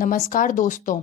नमस्कार दोस्तों।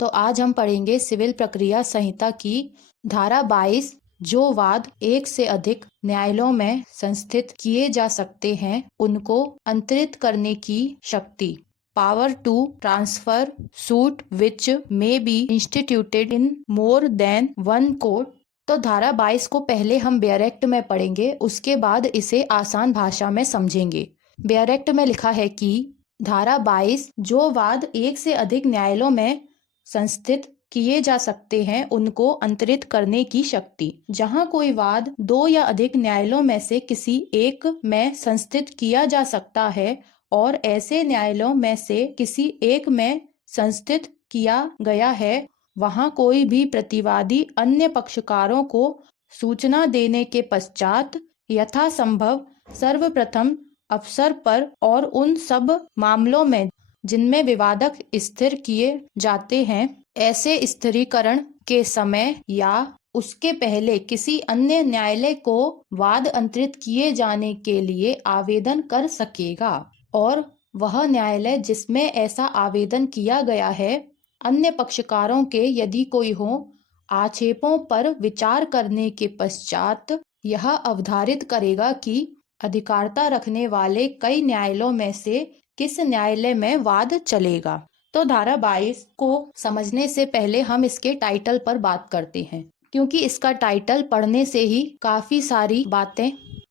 तो आज हम पढ़ेंगे सिविल प्रक्रिया संहिता की धारा 22, जो वाद एक से अधिक न्यायालयों में संस्थित किए जा सकते हैं उनको अंतरित करने की शक्ति। Power to transfer suit which may be instituted in more than one court. तो धारा 22 को पहले हम बेयर एक्ट में पढ़ेंगे, उसके बाद इसे आसान भाषा में समझेंगे। बेयर एक्ट में लिखा है कि धारा 22, जो वाद एक से अधिक न्यायालयों में संस्थित किए जा सकते हैं उनको अंतरित करने की शक्ति। जहां कोई वाद दो या अधिक न्यायालयों में से किसी एक में संस्थित किया जा सकता है और ऐसे न्यायालयों में से किसी एक में संस्थित किया गया है, वहां कोई भी प्रतिवादी अन्य पक्षकारों को सूचना देने के पश्चात यथासंभव सर्वप्रथम अवसर पर और उन सब मामलों में जिनमें विवादक स्थिर किए जाते हैं, ऐसे स्थिरीकरण के समय या उसके पहले किसी अन्य न्यायालय को वाद अंतरित किए जाने के लिए आवेदन कर सकेगा और वह न्यायालय जिसमें ऐसा आवेदन किया गया है अन्य पक्षकारों के यदि कोई हो आक्षेपों पर विचार करने के पश्चात यह अवधारित करेगा कि अधिकारिता रखने वाले कई न्यायालयों में से किस न्यायालय में वाद चलेगा। तो धारा 22 को समझने से पहले हम इसके टाइटल पर बात करते हैं, क्योंकि इसका टाइटल पढ़ने से ही काफी सारी बातें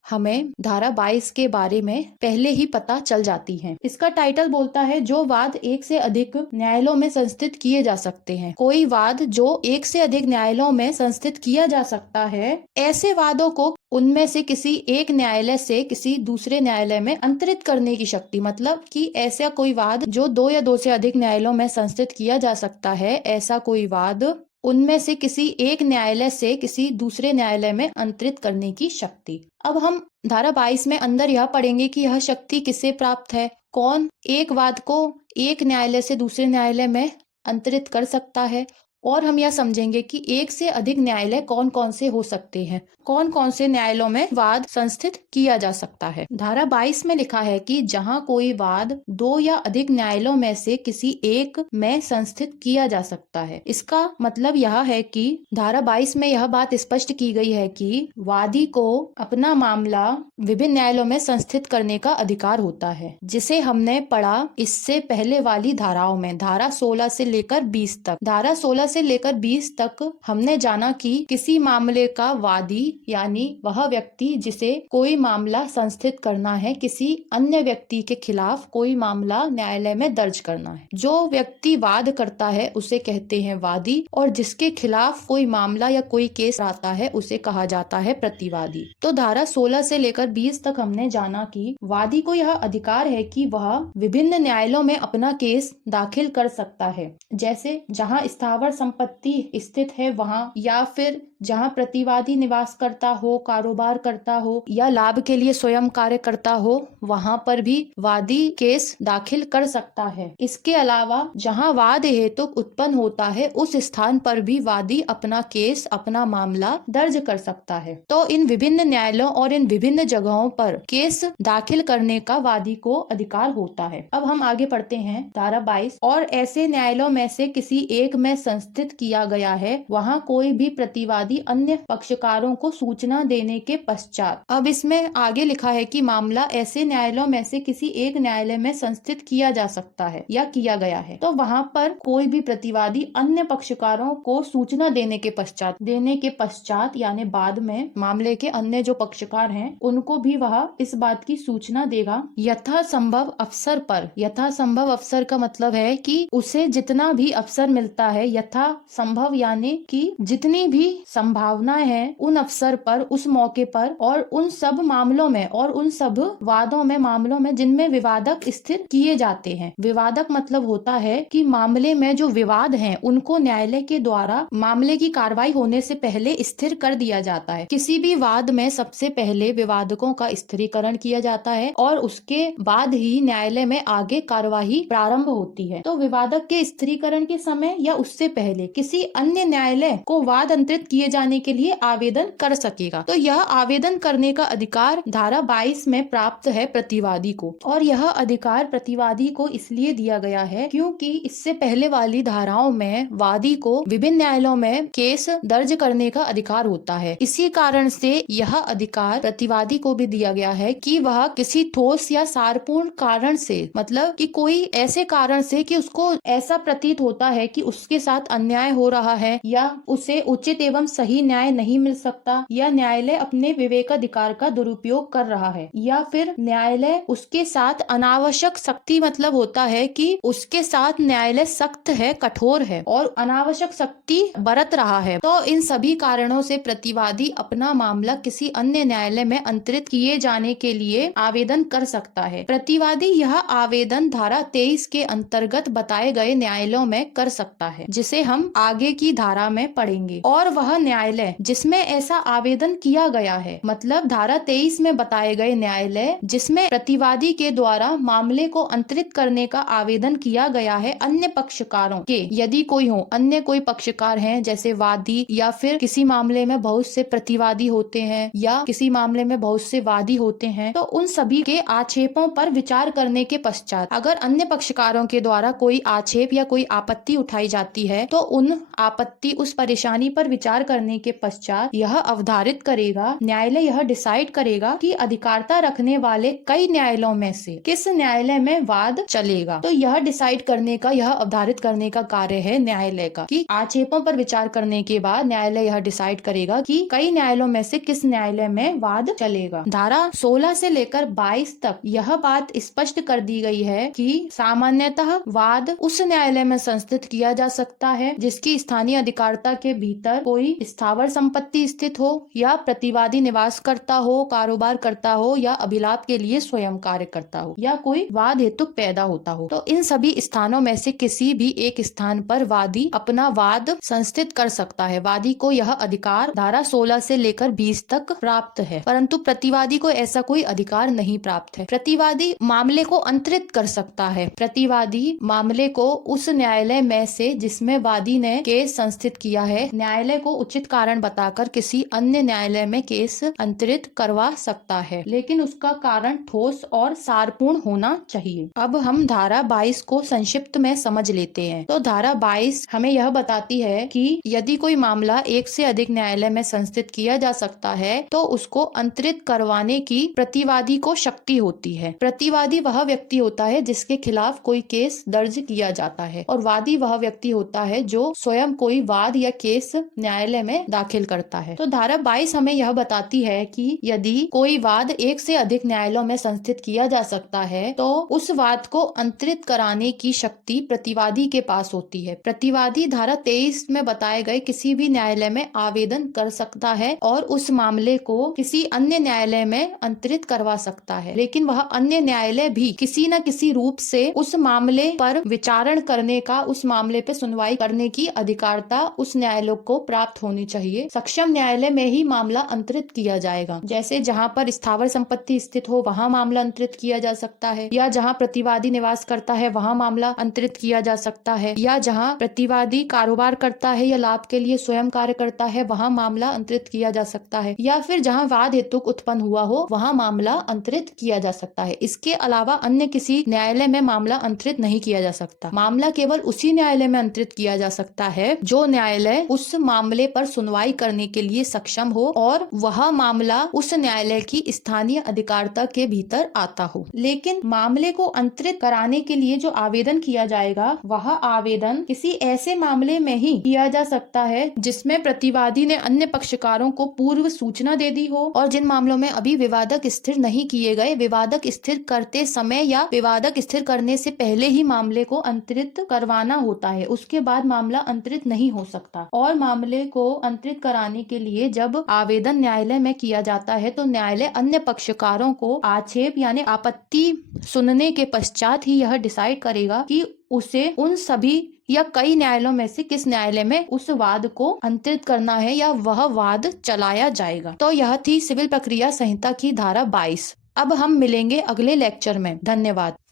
हमें धारा 22 के बारे में पहले ही पता चल जाती हैं। इसका टाइटल बोलता है जो वाद एक से अधिक न्यायालयों में संस्थित किए जा सकते हैं। कोई वाद जो एक से अधिक न्यायालयों में संस्थित किया जा सकता है, ऐसे वादों को उनमें से किसी एक न्यायालय से किसी दूसरे न्यायालय में अंतरित करने की शक्ति। मतलब कि ऐसा कोई वाद जो दो या दो से अधिक न्यायालयों में संस्थित किया जा सकता है, ऐसा कोई वाद उनमें से किसी एक न्यायालय से किसी दूसरे न्यायालय में अंतरित करने की शक्ति। अब हम धारा 22 में अंदर यह पढ़ेंगे कि यह शक्ति किसे प्राप्त है, कौन एक वाद को एक न्यायालय से दूसरे न्यायालय में अंतरित कर सकता है, और हम यह समझेंगे कि एक से अधिक न्यायालय कौन कौन से हो सकते हैं, कौन कौन से न्यायालयों में वाद संस्थित किया जा सकता है। धारा 22 में लिखा है कि जहां कोई वाद दो या अधिक न्यायालयों में से किसी एक में संस्थित किया जा सकता है। इसका मतलब यह है कि धारा 22 में यह बात स्पष्ट की गई है कि वादी को अपना मामला विभिन्न न्यायालयों में संस्थित करने का अधिकार होता है, जिसे हमने पढ़ा इससे पहले वाली धाराओं में, धारा 16 से लेकर 20 तक। धारा 16 से लेकर 20 तक हमने जाना कि किसी मामले का वादी यानी वह व्यक्ति जिसे कोई मामला संस्थित करना है, किसी अन्य व्यक्ति के खिलाफ कोई मामला न्यायालय में दर्ज करना है। जो व्यक्ति वाद करता है उसे कहते हैं वादी, और जिसके खिलाफ कोई मामला या कोई केस आता है उसे कहा जाता है प्रतिवादी। तो धारा 16 से लेकर 20 तक हमने जाना कि वादी को यह अधिकार है कि वह विभिन्न न्यायालयों में अपना केस दाखिल कर सकता है, जैसे जहां स्थावर संपत्ति स्थित है वहां, या फिर जहां प्रतिवादी निवास करता हो, कारोबार करता हो या लाभ के लिए स्वयं कार्य करता हो, वहां पर भी वादी केस दाखिल कर सकता है। इसके अलावा जहां वाद हेतु उत्पन्न होता है उस स्थान पर भी वादी अपना केस, अपना मामला दर्ज कर सकता है। तो इन विभिन्न न्यायालयों और इन विभिन्न जगहों पर केस दाखिल करने का वादी को अधिकार होता है। अब हम आगे पढ़ते हैं धारा 22, और ऐसे न्यायालयों में से किसी एक में संस्थित किया गया है, वहां कोई भी प्रतिवादी अन्य पक्षकारों को सूचना देने के पश्चात। अब इसमें आगे लिखा है कि मामला ऐसे न्यायालयों में से किसी एक न्यायालय में संस्थित किया जा सकता है या किया गया है, तो वहां पर कोई भी प्रतिवादी अन्य पक्षकारों को सूचना देने के पश्चात यानी बाद में मामले के अन्य जो पक्षकार हैं उनको भी वह इस बात की सूचना देगा यथासंभव अवसर पर। यथासंभव अवसर का मतलब है कि उसे जितना भी अवसर मिलता है, यथासंभव यानी कि जितनी भी संभावनाएं हैं उन अवसर पर, उस मौके पर, और उन सब मामलों में और उन सब वादों में, मामलों में जिनमें विवादक स्थिर किए जाते हैं। विवादक मतलब होता है कि मामले में जो विवाद हैं उनको न्यायालय के द्वारा मामले की कार्रवाई होने से पहले स्थिर कर दिया जाता है। किसी भी वाद में सबसे पहले विवादकों का स्थिरीकरण किया जाता है और उसके बाद ही न्यायालय में आगे कार्यवाही प्रारंभ होती है। तो विवादक के स्थिरीकरण के समय या उससे पहले किसी अन्य न्यायालय को वाद अंतरित किए किए जाने के लिए आवेदन कर सकेगा। तो यह आवेदन करने का अधिकार धारा 22 में प्राप्त है प्रतिवादी को, और यह अधिकार प्रतिवादी को इसलिए दिया गया है क्योंकि इससे पहले वाली धाराओं में वादी को विभिन्न न्यायालयों में केस दर्ज करने का अधिकार होता है। इसी कारण से यह अधिकार प्रतिवादी को भी दिया गया है कि वह किसी ठोस या सारपूर्ण कारण से, मतलब कि कोई ऐसे कारण से कि उसको ऐसा प्रतीत होता है कि उसके साथ अन्याय हो रहा है या उसे उचित एवं सही न्याय नहीं मिल सकता, या न्यायालय अपने विवेकाधिकार का दुरुपयोग कर रहा है, या फिर न्यायालय उसके साथ अनावश्यक सख्ती, मतलब होता है कि उसके साथ न्यायालय सख्त है, कठोर है और अनावश्यक सख्ती बरत रहा है। तो इन सभी कारणों से प्रतिवादी अपना मामला किसी अन्य न्यायालय में अंतरित किए जाने के लिए आवेदन कर सकता है। प्रतिवादी यह आवेदन धारा 23 के अंतर्गत बताए गए न्यायालयों में कर सकता है, जिसे हम आगे की धारा में पढ़ेंगे। और वह न्यायालय जिसमें ऐसा आवेदन किया गया है, मतलब धारा 23 में बताए गए न्यायालय जिसमें प्रतिवादी के द्वारा मामले को अंतरित करने का आवेदन किया गया है अन्य पक्षकारों के, यदि कोई हो, अन्य कोई पक्षकार हैं जैसे वादी, या फिर किसी मामले में बहुत से प्रतिवादी होते हैं या किसी मामले में बहुत से वादी होते हैं, तो उन सभी के आक्षेपों पर विचार करने के पश्चात अगर अन्य पक्षकारों के द्वारा कोई आक्षेप या कोई आपत्ति उठाई जाती है, तो उन आपत्ति, उस परेशानी पर विचार करने के पश्चात यह अवधारित करेगा, न्यायालय यह डिसाइड करेगा कि अधिकारता रखने वाले कई न्यायालयों में से किस न्यायालय में वाद चलेगा। तो यह डिसाइड करने का, यह अवधारित करने का कार्य है न्यायालय का, कि आक्षेपों पर विचार करने के बाद न्यायालय यह डिसाइड करेगा कि कई न्यायालयों में से किस न्यायालय में वाद चलेगा। धारा 16 से लेकर 22 तक यह बात स्पष्ट कर दी गई है कि सामान्यतः वाद उस न्यायालय में संस्थित किया जा सकता है जिसकी स्थानीय अधिकारता के भीतर कोई स्थावर संपत्ति स्थित हो, या प्रतिवादी निवास करता हो, कारोबार करता हो, या अभिलाप के लिए स्वयं कार्य करता हो, या कोई वाद हेतु पैदा होता हो। तो इन सभी स्थानों में से किसी भी एक स्थान पर वादी अपना वाद संस्थित कर सकता है। वादी को यह अधिकार धारा 16 से लेकर 20 तक प्राप्त है, परंतु प्रतिवादी को ऐसा कोई अधिकार नहीं प्राप्त है। प्रतिवादी मामले को अंतरित कर सकता है। प्रतिवादी मामले को उस न्यायालय में से जिसमें वादी ने केस संस्थित किया है, न्यायालय को उचित कारण बताकर किसी अन्य न्यायालय में केस अंतरित करवा सकता है, लेकिन उसका कारण ठोस और सारपूर्ण होना चाहिए। अब हम धारा 22 को संक्षिप्त में समझ लेते हैं। तो धारा 22 हमें यह बताती है कि यदि कोई मामला एक से अधिक न्यायालय में संस्थित किया जा सकता है, तो उसको अंतरित करवाने की प्रतिवादी को शक्ति होती है। प्रतिवादी वह व्यक्ति होता है जिसके खिलाफ कोई केस दर्ज किया जाता है, और वादी वह व्यक्ति होता है जो स्वयं कोई वाद या केस न्यायालय में दाखिल करता है। तो धारा 22 हमें यह बताती है कि यदि कोई वाद एक से अधिक न्यायालयों में संस्थित किया जा सकता है, तो उस वाद को अंतरित कराने की शक्ति प्रतिवादी के पास होती है। प्रतिवादी धारा 23 में बताए गए किसी भी न्यायालय में आवेदन कर सकता है और उस मामले को किसी अन्य न्यायालय में अंतरित करवा सकता है, लेकिन वह अन्य न्यायालय भी किसी न किसी रूप से उस मामले पर विचारण करने का, उस मामले पे सुनवाई करने की अधिकारता उस न्यायालय को प्राप्त होनी चाहिए। सक्षम न्यायालय में ही मामला अंतरित किया जाएगा। जैसे जहाँ पर स्थावर संपत्ति स्थित हो वहाँ मामला अंतरित किया जा सकता है, या जहाँ प्रतिवादी निवास करता है वहाँ मामला अंतरित किया जा सकता है, या जहाँ प्रतिवादी कारोबार करता है या लाभ के लिए स्वयं कार्य करता है वहाँ मामला अंतरित किया जा सकता है, या फिर जहाँ वाद हेतु उत्पन्न हुआ हो वहाँ मामला अंतरित किया जा सकता है। इसके अलावा अन्य किसी न्यायालय में मामला अंतरित नहीं किया जा सकता। मामला केवल उसी न्यायालय में अंतरित किया जा सकता है जो न्यायालय उस मामले पर सुनवाई करने के लिए सक्षम हो और वह मामला उस न्यायालय की स्थानीय अधिकारता के भीतर आता हो। लेकिन मामले को अंतरित कराने के लिए जो आवेदन किया जाएगा वह आवेदन किसी ऐसे मामले में ही किया जा सकता है जिसमें प्रतिवादी ने अन्य पक्षकारों को पूर्व सूचना दे दी हो, और जिन मामलों में अभी विवादक स्थिर नहीं किए गए, विवादक स्थिर करते समय या विवादक स्थिर करने से पहले ही मामले को अंतरित करवाना होता है, उसके बाद मामला अंतरित नहीं हो सकता। और मामले को अंतरित कराने के लिए जब आवेदन न्यायालय में किया जाता है तो न्यायालय अन्य पक्षकारों को आक्षेप यानी आपत्ति सुनने के पश्चात ही यह डिसाइड करेगा कि उसे उन सभी या कई न्यायालयों में से किस न्यायालय में उस वाद को अंतरित करना है या वह वाद चलाया जाएगा। तो यह थी सिविल प्रक्रिया संहिता की धारा 22। अब हम मिलेंगे अगले लेक्चर में। धन्यवाद।